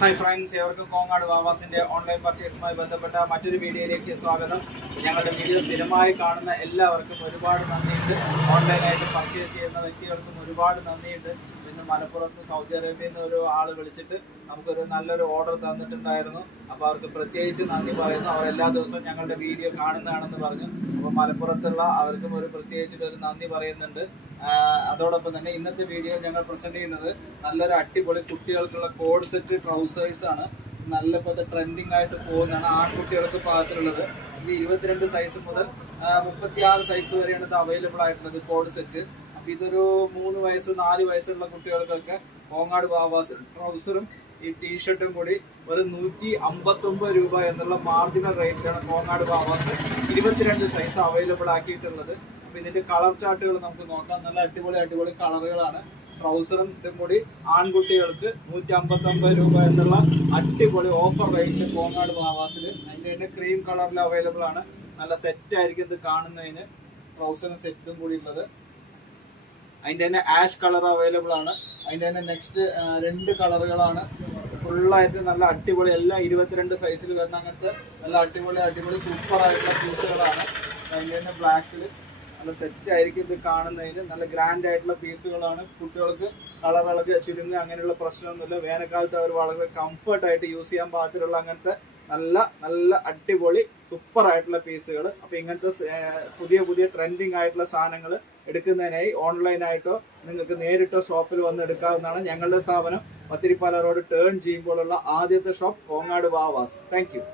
Hi friends, ഏവർക്കും Kongad വാവാസിന്റെ online പർച്ചേസുമായി ബന്ധപ്പെട്ട മറ്റൊരു വീഡിയോയിലേക്ക് സ്വാഗതം. ഞങ്ങളുടെ വീഡിയോ സ്ഥിരമായി കാണുന്ന എല്ലാവർക്കും ഒരുപാട് നന്ദിയുണ്ട്. ഓൺലൈനായിട്ട് പർച്ചേസ് ചെയ്യുന്ന വ്യക്തികൾക്കും ഒരുപാട് നന്ദിയുണ്ട്. ഇന്ന് മലപ്പുറത്ത് സൗദി അറേബ്യയിൽ നിന്ന് ഒരു ആൾ വിളിച്ചിട്ട് നമുക്കൊരു നല്ലൊരു ഓർഡർ തന്നിട്ടുണ്ടായിരുന്നു. അപ്പോൾ അവർക്ക് പ്രത്യേകിച്ച് നന്ദി പറയുന്നു. അവർ എല്ലാ ദിവസവും ഞങ്ങളുടെ വീഡിയോ കാണുന്നതാണെന്ന് പറഞ്ഞു. അപ്പോൾ മലപ്പുറത്തുള്ള അവർക്കും ഒരു പ്രത്യേകിച്ചിട്ടൊരു നന്ദി പറയുന്നുണ്ട്. അതോടൊപ്പം തന്നെ ഇന്നത്തെ വീഡിയോയിൽ ഞങ്ങൾ പ്രസന്റ് ചെയ്യുന്നത് നല്ലൊരു അടിപൊളി കുട്ടികൾക്കുള്ള കോഡ് സെറ്റ് ട്രൗസേഴ്സ് ആണ്. നല്ല ഇപ്പോൾ ട്രെൻഡിങ് ആയിട്ട് പോകുന്നതാണ് ആൺകുട്ടികൾക്ക് പാകത്തിലുള്ളത്. ഇത് 22 സൈസ് മുതൽ 36 സൈസ് വരെയാണ് ഇത് അവൈലബിൾ ആയിട്ടുള്ളത് കോഡ് സെറ്റ്. അപ്പോൾ ഇതൊരു 3 വയസ്സ് 4 വയസ്സുള്ള കുട്ടികൾക്കൊക്കെ കോങ്ങാട് വാവാസ് ട്രൗസറും ഈ ടീഷർട്ടും കൂടി ഒരു 159 രൂപ എന്നുള്ള മാർജിനൽ റേറ്റിലാണ് കോങ്ങാട് വാവാസ് 22 സൈസ് അവൈലബിൾ ആക്കിയിട്ടുള്ളത്. അപ്പോൾ ഇതിന്റെ കളർ ചാർട്ടുകൾ നമുക്ക് നോക്കാം. നല്ല അടിപൊളി കളറുകളാണ്. ട്രൗസറും ഇതും കൂടി ആൺകുട്ടികൾക്ക് 159 രൂപ എന്നുള്ള അടിപൊളി ഓഫർ റേറ്റിൽ കോങ്ങാട് വാവാസിൽ. അതിൻ്റെ തന്നെ ക്രീം കളറിൽ അവൈലബിൾ ആണ്. നല്ല സെറ്റ് ആയിരിക്കും ഇത് കാണുന്നതിന്. ട്രൗസറും സെറ്റും കൂടി ഉള്ളത്. അതിൻ്റെ തന്നെ ആഷ് കളർ അവൈലബിൾ ആണ്. അതിൻ്റെ തന്നെ നെക്സ്റ്റ് 2 കളറുകളാണ്. ഫുള്ളായിട്ട് നല്ല അടിപൊളി എല്ലാം 22 സൈസിൽ വരുന്ന അങ്ങനത്തെ നല്ല അടിപൊളി സൂപ്പർ ആയിട്ടുള്ള പീസുകളാണ്. അതിൻ്റെ തന്നെ ബ്ലാക്കിൽ നല്ല സെറ്റ് ആയിരിക്കും ഇത് കാണുന്നതിന്. നല്ല ഗ്രാൻഡ് ആയിട്ടുള്ള പീസുകളാണ്. കുട്ടികൾക്ക് കളറുകളൊക്കെ ചുരുങ്ങുക അങ്ങനെയുള്ള പ്രശ്നമൊന്നുമില്ല. വേനൽക്കാലത്ത് അവർ വളരെ കംഫർട്ടായിട്ട് യൂസ് ചെയ്യാൻ പാകത്തിലുള്ള അങ്ങനത്തെ നല്ല അടിപൊളി സൂപ്പർ ആയിട്ടുള്ള പീസുകൾ. അപ്പോൾ ഇങ്ങനത്തെ പുതിയ ട്രെൻഡിങ് ആയിട്ടുള്ള സാധനങ്ങൾ എടുക്കുന്നതിനായി ഓൺലൈനായിട്ടോ നിങ്ങൾക്ക് നേരിട്ടോ ഷോപ്പിൽ വന്ന് എടുക്കാവുന്നതാണ്. ഞങ്ങളുടെ സ്ഥാപനം പത്തിരിപ്പാല റോഡ് ടേൺ ചെയ്യുമ്പോഴുള്ള ആദ്യത്തെ shop Kongad Vavas. Thank U.